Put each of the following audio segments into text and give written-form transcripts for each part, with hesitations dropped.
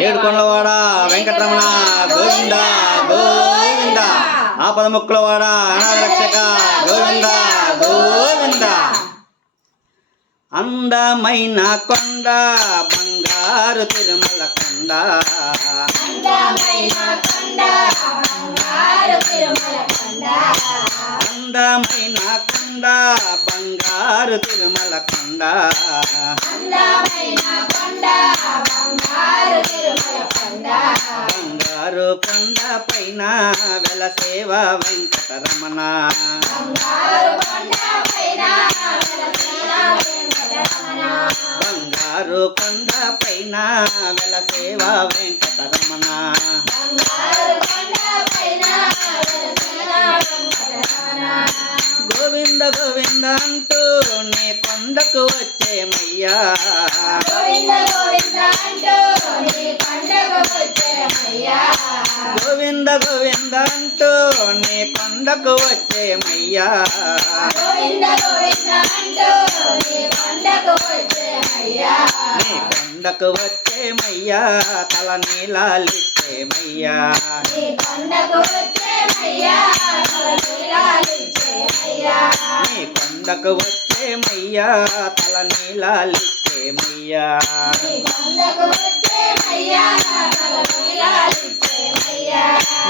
ఏడుకొండలవాడ వెంకటరమణ గోవింద గోవింద ఆపద ముక్కులవాడ అనాథ రక్షక గోవింద గోవింద అందమైన కొండ బంగారు తిరుమల కొండ అందమైన కొండ బంగారు తిరుమల కొండ బంగారు కొండ పైన వెలసేవ వెంకటరమణ బంగారు కొండ పైన వెలసేవ వెంకటరమణ గోవింద గోవింద అంటూ నీ కొండకు వచ్చేమయ్యా గోవింద గోవింద అంటూ నీ కొండకు వచ్చేమయ్యా నీ కొండకు వచ్చేమయ్యా తల నీలాలిచ్చేమయ్యా నీ కొండకు వచ్చేమయ్యా తల నీలాలిచ్చేమయ్యా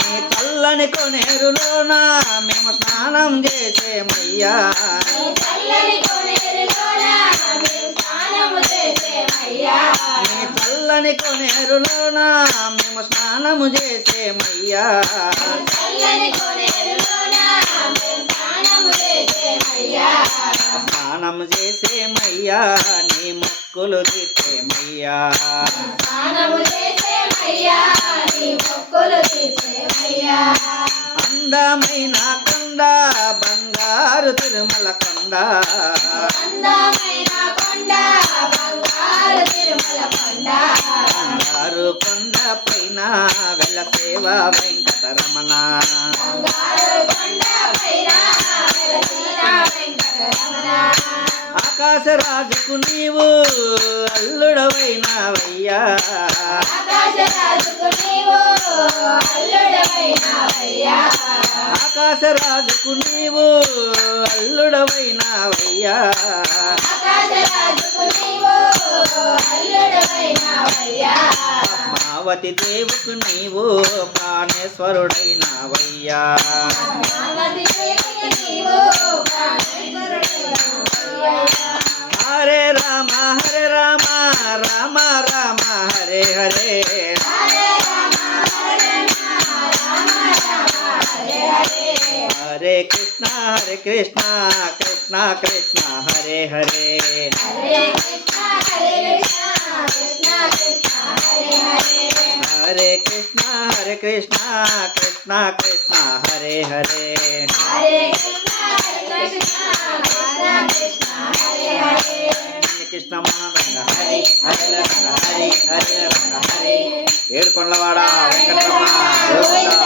నీ చల్లని కొనేరులోన మేము స్నానం చేసేమయ్యా నీ చల్లని కొనేరులోన మేము స్నానము చేసేమయ్యా స్నానము చేసేమయ్యా నీ మొక్కులు తీర్చేమయ్యా అందమైన కొండ బంగారు తిరుమల కొండ బంగారు కొండ పైన వెలసేవ వెంకటరమణ ఆకాశరాజుకు నీవు అల్లుడవైనావయ్యా ఆకాశరాజుకు నీవు అల్లుడవైనావయ్యా పద్మావతి దేవుకు నీవు ప్రాణేశ్వరుడైనావయ్యా హరే రామ రామ రామ హరే హరే హరే కృష్ణ కృష్ణ కృష్ణ హరే హరే హరే కృష్ణ కృష్ణ కృష్ణ హరే హరే కృష్ణ రంగ హరి హరే రంగ హరి హరే రంగ హరి ఏడుకొండలవాడ వెంకటరమణ గోవింద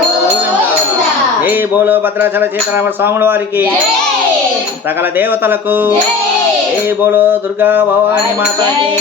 గోవింద జై బోలో భద్రాచల సీతారామ స్వాముల వారికి సకల దేవతలకు జై బోలో దుర్గా భవాని మాతాకి